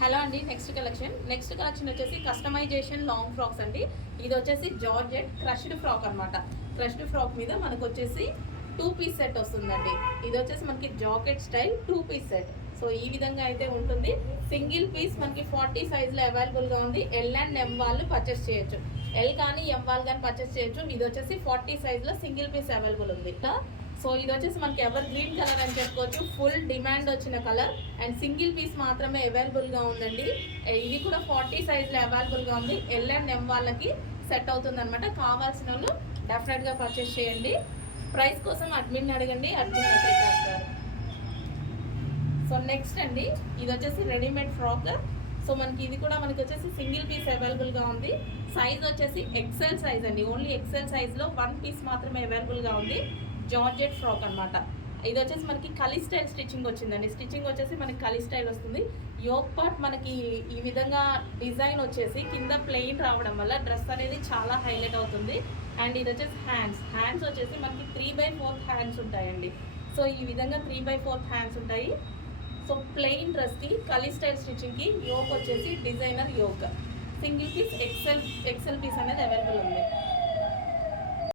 Hello అండి. Next collection వచ్చేసి customization long frocks అండి. ఇది వచ్చేసి జార్జెట్ క్రష్డ్ ఫ్రాక్ అనమాట. క్రష్డ్ ఫ్రాక్ మీద మనకు వచ్చేసి 2 పీస్ సెట్ వస్తుందండి. ఇది వచ్చేసి మనకి jacket style 2 piece set. So ఈ విధంగా అయితే ఉంటుంది. సింగిల్ పీస్ మనకి 40 సైజ్లో అవైలబుల్గా ఉంది. ఎల్ అండ్ ఎం వాళ్ళు పర్చేస్ చేయొచ్చు. ఎల్ కానీ ఎం వాళ్ళు కానీ పర్చేస్ చేయొచ్చు. ఇది వచ్చేసి 40 సైజ్లో సింగిల్ పీస్ అవైలబుల్ ఉంది. సో ఇది వచ్చేసి మనకి ఎవర్ గ్రీన్ కలర్ అని చెప్పుకోవచ్చు. ఫుల్ డిమాండ్ వచ్చిన కలర్ అండ్ సింగిల్ పీస్ మాత్రమే అవైలబుల్గా ఉందండి. ఇది కూడా 40 సైజ్లో అవైలబుల్గా ఉంది. ఎల్ అండ్ ఎం వాళ్ళకి సెట్ అవుతుంది అనమాట. కావాల్సిన వాళ్ళు డెఫినెట్గా పర్చేస్ చేయండి. ప్రైస్ కోసం అడ్మిన్ అడగండి, అడ్మిన్ మెసేజ్ చేస్తారు. సో నెక్స్ట్ అండి, ఇది వచ్చేసి రెడీమేడ్ ఫ్రాక్. సో మనకి ఇది కూడా మనకి వచ్చేసి సింగిల్ పీస్ అవైలబుల్గా ఉంది. సైజ్ వచ్చేసి ఎక్సెల్ సైజ్ అండి. ఓన్లీ ఎక్సెల్ సైజ్లో 1 పీస్ మాత్రమే అవైలబుల్గా ఉంది. జార్జెట్ ఫ్రాక్ అనమాట. ఇది వచ్చేసి మనకి కలీ స్టైల్ స్టిచ్చింగ్ వచ్చిందండి. స్టిచ్చింగ్ వచ్చేసి మనకి కలీ స్టైల్ వస్తుంది. యోక్ పార్ట్ మనకి ఈ విధంగా డిజైన్ వచ్చేసి కింద ప్లెయిన్ రావడం వల్ల డ్రెస్ అనేది చాలా హైలైట్ అవుతుంది. అండ్ ఇది వచ్చేసి హ్యాండ్స్ వచ్చేసి మనకి 3/4 హ్యాండ్స్ ఉంటాయండి. సో ఈ విధంగా 3/4 హ్యాండ్స్ ఉంటాయి. సో ప్లెయిన్ డ్రెస్కి కలీ స్టైల్ స్టిచ్చింగ్కి యోక్ వచ్చేసి designer yoke. Single piece excel piece అనేది అవైలబుల్ ఉంది.